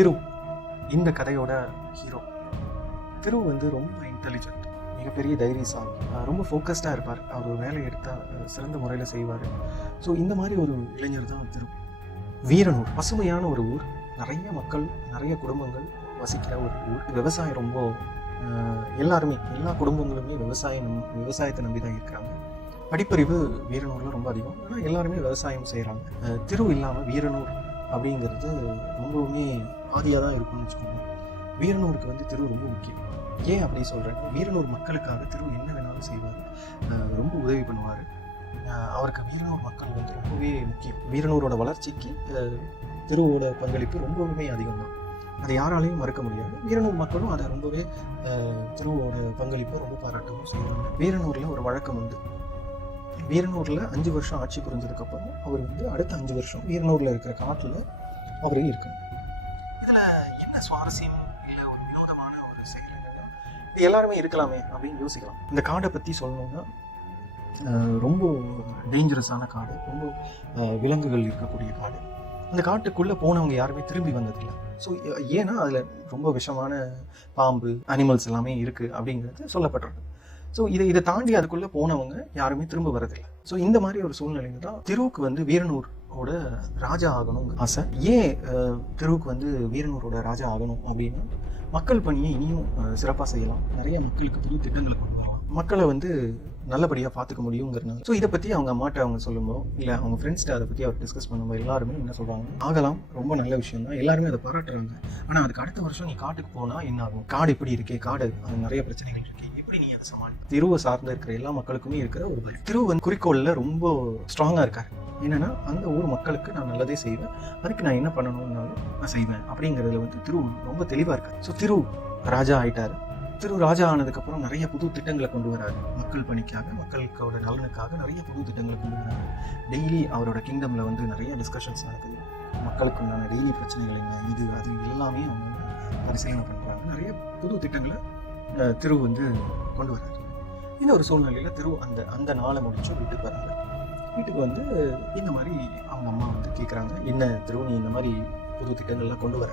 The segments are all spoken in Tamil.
திரு இந்த கதையோட ஹீரோ. திரு வந்து ரொம்ப இன்டெலிஜென்ட், மிகப்பெரிய தைரியசாலி, ரொம்ப ஃபோக்கஸ்டாக இருப்பார். அவர் ஒரு வேலையை எடுத்தால் சிறந்த முறையில் செய்வார். ஸோ இந்த மாதிரி ஒரு இளைஞர் தான் திரு. வீரனூர் பசுமையான ஒரு ஊர், நிறைய மக்கள், நிறைய குடும்பங்கள் வசிக்கிற ஒரு ஊர். விவசாயம் ரொம்ப எல்லாருமே, எல்லா குடும்பங்களுமே விவசாயத்தை நம்பி தான் இருக்கிறாங்க. படிப்பறிவு வீரனூரில் ரொம்ப அதிகம், ஆனால் எல்லாருமே விவசாயம் செய்கிறாங்க. திரு இல்லாமல் வீரனூர் அப்படிங்கிறது ரொம்பவுமே பாதியாக தான் இருக்கும்னு வச்சுக்கோங்க. வீரனூருக்கு வந்து திரு ரொம்ப முக்கியம். ஏன் அப்படி சொல்கிறேன்னா, வீரனூர் மக்களுக்காக திரு என்ன வேணாலும் செய்வார், ரொம்ப உதவி பண்ணுவார். அவருக்கு வீரனூர் மக்கள் வந்து ரொம்பவே முக்கியம். வீரனூரோட வளர்ச்சிக்கு திருவோட பங்களிப்பு ரொம்பவுமே அதிகம் தான், அதை யாராலையும் மறுக்க முடியாது. வீரனூர் மக்களும் அதை ரொம்பவே திருவோட பங்களிப்பை ரொம்ப பாராட்டவும் செய்வாங்க. வீரனூரில் ஒரு வழக்கம் உண்டு. வீரனூரில் 5 வருஷம் ஆட்சி புரிஞ்சதுக்கப்புறம் அவர் வந்து அடுத்த 5 வருஷம் வீரனூரில் இருக்கிற காட்டில் அவரே இருக்கணும். இதில் என்ன சுவாரஸ்யம் இல்லை ஒரு வினோதமான ஒரு செயல் என்னன்னா, இது எல்லாருமே இருக்கலாமே அப்படின்னு யோசிக்கலாம். இந்த காடை பற்றி சொல்லணும்னா ரொம்ப டேஞ்சரஸான காடு, ரொம்ப விலங்குகள் இருக்கக்கூடிய காடு. அந்த காட்டுக்குள்ளே போனவங்க யாருமே திரும்பி வந்ததில்லை. ஸோ ஏன்னா அதில் ரொம்ப விஷமான பாம்பு, அனிமல்ஸ் எல்லாமே இருக்குது அப்படிங்கிறது சொல்லப்படுறது. ஸோ இதை தாண்டி அதுக்குள்ளே போனவங்க யாருமே திரும்ப வரதில்லை. ஸோ இந்த மாதிரி ஒரு சூழ்நிலையில் தான் திருவுக்கு வந்து வீரனூரோட ராஜா ஆகணும் ஆசை. ஏன் திருவுக்கு வந்து வீரனூரோட ராஜா ஆகணும் அப்படின்னா, மக்கள் பணியை இனியும் சிறப்பாக செய்யலாம், நிறைய மக்களுக்கு புது திட்டங்களை கொண்டு வரலாம், மக்களை வந்து நல்லபடியாக பார்த்துக்க முடியுங்கிறனால. ஸோ இதை பற்றி அவங்க அம்மாட்ட அவங்க சொல்லும்போது, இல்லை அவங்க ஃப்ரெண்ட்ஸ்கிட்ட அதை பற்றி அவர் டிஸ்கஸ் பண்ணும்போது எல்லாருமே என்ன சொல்கிறாங்க, ஆகலாம், ரொம்ப நல்ல விஷயம் தான், எல்லாருமே அதை பாராட்டுறாங்க. ஆனால் அதுக்கு அடுத்த வருஷம் நீ காட்டுக்கு போனால் என்ன ஆகும், காடு எப்படி இருக்கே, காடு அது நிறைய பிரச்சனைகள் இருக்கே, எப்படி நீ அதை சமாளி. திருவை சார்ந்து இருக்கிற எல்லா மக்களுக்குமே இருக்கிற ஒரு பயம். திரு வந்து குறிக்கோளில் ரொம்ப ஸ்ட்ராங்காக இருக்கார். என்னன்னா, அந்த ஊர் மக்களுக்கு நான் நல்லதே செய்வேன், அதுக்கு நான் என்ன பண்ணணும்னாலும் நான் செய்வேன் அப்படிங்கிறதுல வந்து திரு ரொம்ப தெளிவாக இருக்கார். ஸோ திரு ராஜா ஆயிட்டார். திரு ராஜா ஆனதுக்கப்புறம் நிறைய புது திட்டங்களை கொண்டு வராரு. மக்கள் பணிக்காக, மக்களுக்கோட நலனுக்காக நிறைய புது திட்டங்களை கொண்டு வராரு. டெய்லி அவரோட கிங்டமில் வந்து நிறைய டிஸ்கஷன்ஸ் நடக்குது. மக்களுக்கு உண்டான டெய்லி பிரச்சனைகள் என்ன, இது அது எல்லாமே அவங்க பரிசீலனை பண்ணுறாங்க. நிறைய புது திட்டங்களை திரு வந்து கொண்டு வர்றாரு. இந்த ஒரு சூழ்நிலையில் திரு அந்த நாளை முடிச்சு வீட்டுக்கு வர்றாரு. வீட்டுக்கு வந்து இந்த மாதிரி அவங்க அம்மா வந்து கேட்குறாங்க, என்ன திரு நீ இந்த மாதிரி புது திட்டங்கள்லாம் கொண்டு வர,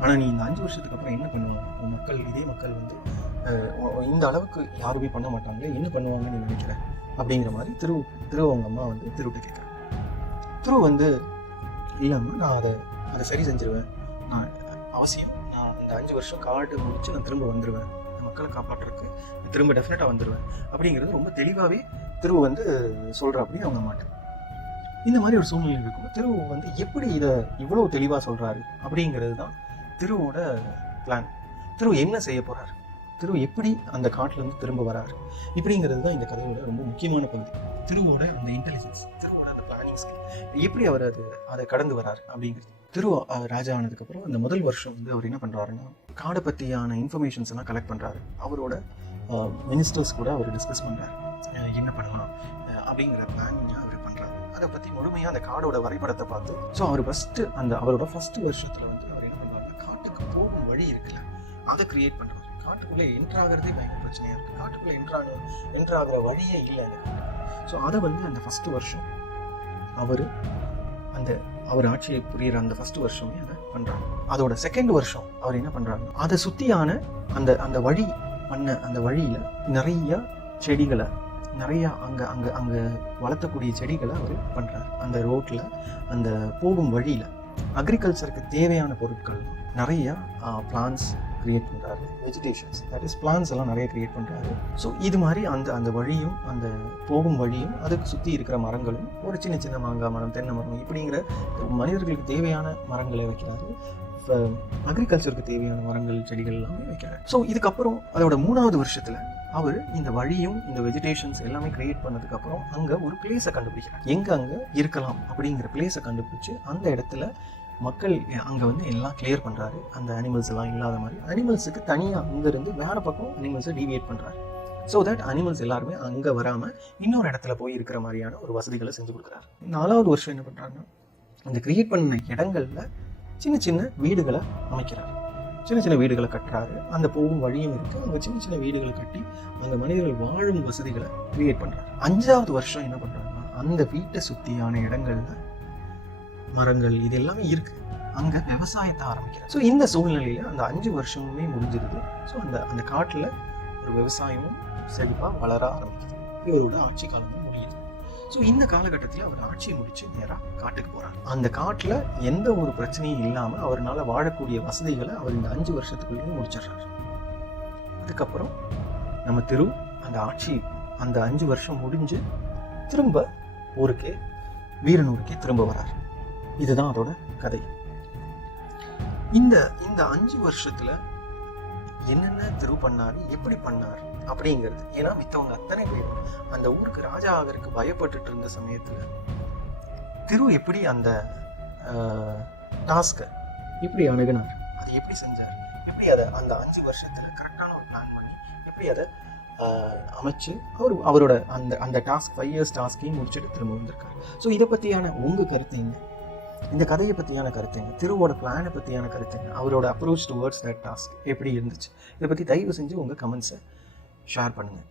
ஆனால் நீ இந்த 5 வருஷத்துக்கு அப்புறம் என்ன பண்ணுவாங்க, உன் மக்கள், இதே மக்கள் வந்து இந்த அளவுக்கு யாருமே பண்ண மாட்டாங்களே, என்ன பண்ணுவாங்கன்னு நீ நினைக்கிற அப்படிங்கிற மாதிரி திரு அவங்க அம்மா வந்து திருவிட்ட கேட்குறாங்க. திரு வந்து இல்லைம்மா, நான் அதை சரி செஞ்சிருவேன், நான் அவசியம், நான் இந்த 5 வருஷம் காடு முடிச்சு நான் திரும்ப வந்துடுவேன், மக்களை காப்பாற்றுறதுக்கு திரும்ப டெஃபினட்டாக வந்துடுவேன் அப்படிங்கிறது ரொம்ப தெளிவாகவே திரு வந்து சொல்கிறாப்படி அவங்க அம்மாட்ட. இந்த மாதிரி ஒரு சூழ்நிலை இருக்கும். திரு வந்து எப்படி இதை இவ்வளோ தெளிவாக சொல்கிறாரு அப்படிங்கிறது தான் திருவோட பிளான். திரு என்ன செய்ய போகிறாரு, திரு எப்படி அந்த காட்டிலேருந்து திரும்ப வராரு இப்படிங்கிறது தான் இந்த கதையோட ரொம்ப முக்கியமான பகுதி. திருவோட அந்த இன்டெலிஜென்ஸ், திருவோட அந்த பிளானிங் ஸ்கில், எப்படி அவர் அதை கடந்து வராரு அப்படிங்கிறது. திரு ராஜா ஆனதுக்கப்புறம் அந்த முதல் வருஷம் வந்து அவர் என்ன பண்ணுறாருன்னா, காடை பற்றியான இன்ஃபர்மேஷன்ஸ் எல்லாம் கலெக்ட் பண்ணுறாரு. அவரோட மினிஸ்டர்ஸ் கூட அவர் டிஸ்கஸ் பண்ணுறாரு, என்ன பண்ணலாம் அப்படிங்கிற பிளானிங்கை அவர் பண்ணுறாரு. அதை பற்றி முழுமையாக அந்த காடோட வரைபடத்தை பார்த்து, ஸோ அவர் அவரோட ஃபஸ்ட்டு வருஷத்தில் வந்து அவர் என்ன பண்ணுறாரு, காட்டுக்கு போகும் வழி இருக்குல்ல, அதை கிரியேட் பண்ணுறாரு. காட்டுக்குள்ளே என்ட்ராகிறதே பயங்கர பிரச்சனையாக இருக்குது, காட்டுக்குள்ளே என்ட்ராகிற வழியே இல்லை அந்த காட்டுக்கு. ஸோ அதை வந்து அந்த ஃபஸ்ட்டு வருஷம் அவர் ஆட்சியை புரியிற அந்த ஃபஸ்ட்டு வருஷமே அதை பண்ணுறாங்க. அதோட செகண்ட் வருஷம் அவர் என்ன பண்ணுறாங்க, அதை சுற்றியான அந்த வழி பண்ண அந்த வழியில் நிறைய செடிகளை, நிறைய அங்கே வளர்த்தக்கூடிய செடிகளை அவர் பண்ணுறாரு. அந்த ரோட்டில், அந்த போகும் வழியில் அக்ரிகல்ச்சருக்கு தேவையான பொருட்கள் நிறைய பிளான்ஸ் கிரியேட் பண்ணுறாரு, வெஜிடேஷன்ஸ், தட் இஸ் பிளான்ஸ் எல்லாம் நிறைய கிரியேட் பண்ணுறாரு. ஸோ இது மாதிரி அந்த வழியும், அந்த போகும் வழியும், அதுக்கு சுற்றி இருக்கிற மரங்களும், ஒரு சின்ன சின்ன மாங்காய் மரம், தென்னை மரம் இப்படிங்கிற மனிதர்களுக்கு தேவையான மரங்களை வைக்கிறாரு, அக்ரிகல்ச்சருக்கு தேவையான மரங்கள், செடிகள் எல்லாமே வைக்கிறாரு. ஸோ இதுக்கப்புறம் அதோட 3வது வருஷத்தில் அவர் இந்த வழியும் இந்த வெஜிடேஷன்ஸ் எல்லாமே கிரியேட் பண்ணதுக்கப்புறம் அங்கே ஒரு பிளேஸை கண்டுபிடிக்கிறார். எங்கே அங்கே இருக்கலாம் அப்படிங்கிற பிளேஸை கண்டுபிடிச்சு அந்த இடத்துல மக்கள் அங்கே வந்து எல்லாம் கிளியர் பண்ணுறாரு. அந்த அனிமல்ஸ் எல்லாம் இல்லாத மாதிரி அனிமல்ஸுக்கு தனியாக அங்கேருந்து வேறு பக்கம் அனிமல்ஸை டீவியேட் பண்ணுறாரு. ஸோ தட் அனிமல்ஸ் எல்லாருமே அங்கே வராமல் இன்னொரு இடத்துல போய் இருக்கிற மாதிரியான ஒரு வசதிகளை செஞ்சு கொடுக்குறாரு. 4வது வருஷம் என்ன பண்ணுறாங்கன்னா, அந்த கிரியேட் பண்ண இடங்களில் சின்ன சின்ன வீடுகளை அமைக்கிறாரு, சின்ன சின்ன வீடுகளை கட்டுறாரு. அந்த போகும் வழியும் இருக்குது, அங்கே சின்ன சின்ன வீடுகளை கட்டி அந்த மனிதர்கள் வாழும் வசதிகளை கிரியேட் பண்ணுறாரு. 5வது வருஷம் என்ன பண்ணுறாங்கன்னா, அந்த வீட்டை சுற்றியான இடங்களில் மரங்கள் இது எல்லாமே இருக்குது, அங்கே விவசாயத்தை ஆரம்பிக்கிறார். ஸோ இந்த சூழ்நிலையில் அந்த 5 வருஷமுமே முடிஞ்சிருது. ஸோ அந்த காட்டில் ஒரு விவசாயமும் செழிப்பாக வளர ஆரம்பிக்குது. இவரோட ஆட்சி காலமும் முடியுது. ஸோ இந்த காலகட்டத்தில் அவர் ஆட்சியை முடித்து நேராக காட்டுக்கு போகிறார். அந்த காட்டில் எந்த ஒரு பிரச்சனையும் இல்லாமல் அவரால் வாழக்கூடிய வசதிகளை அவர் இந்த 5 வருஷத்துக்குள்ளேயே முடிச்சிடுறாரு. அதுக்கப்புறம் நம்ம திரு அந்த 5 வருஷம் முடிஞ்சு திரும்ப ஊருக்கே வீரனூருக்கே திரும்ப வரார். இதுதான் அதோட கதை. இந்த 5 வருஷத்துல என்னென்ன திரு பண்ணாரு, எப்படி பண்ணார் அப்படிங்கிறது. ஏன்னா மித்தவங்க அத்தனை பேர் அந்த ஊருக்கு ராஜா ஆகிறதுக்கு பயப்பட்டுட்டு இருந்த சமயத்துல திரு எப்படி அந்த டாஸ்கை எப்படி அணுகினார், அதை எப்படி செஞ்சார், எப்படி அதை அந்த 5 வருஷத்துல கரெக்டான ஒரு பிளான் பண்ணி எப்படி அதை அமைச்சு அவரோட அந்த டாஸ்க் 5 இயர்ஸ் டாஸ்கையும் முடிச்சுட்டு திரும்ப வந்திருக்காரு. ஸோ இதை பற்றியான உங்கள் கருத்துங்க, இந்த கதையை பற்றியான கருத்துங்க, திருவோட பிளானை பற்றியான கருத்துங்க, அவரோட அப்ரோச் டுவர்ட்ஸ் தட் டாஸ்க் எப்படி இருந்துச்சு, இதை பற்றி தயவு செஞ்சு உங்கள் கமெண்ட்ஸை ஷேர் பண்ணுங்கள்.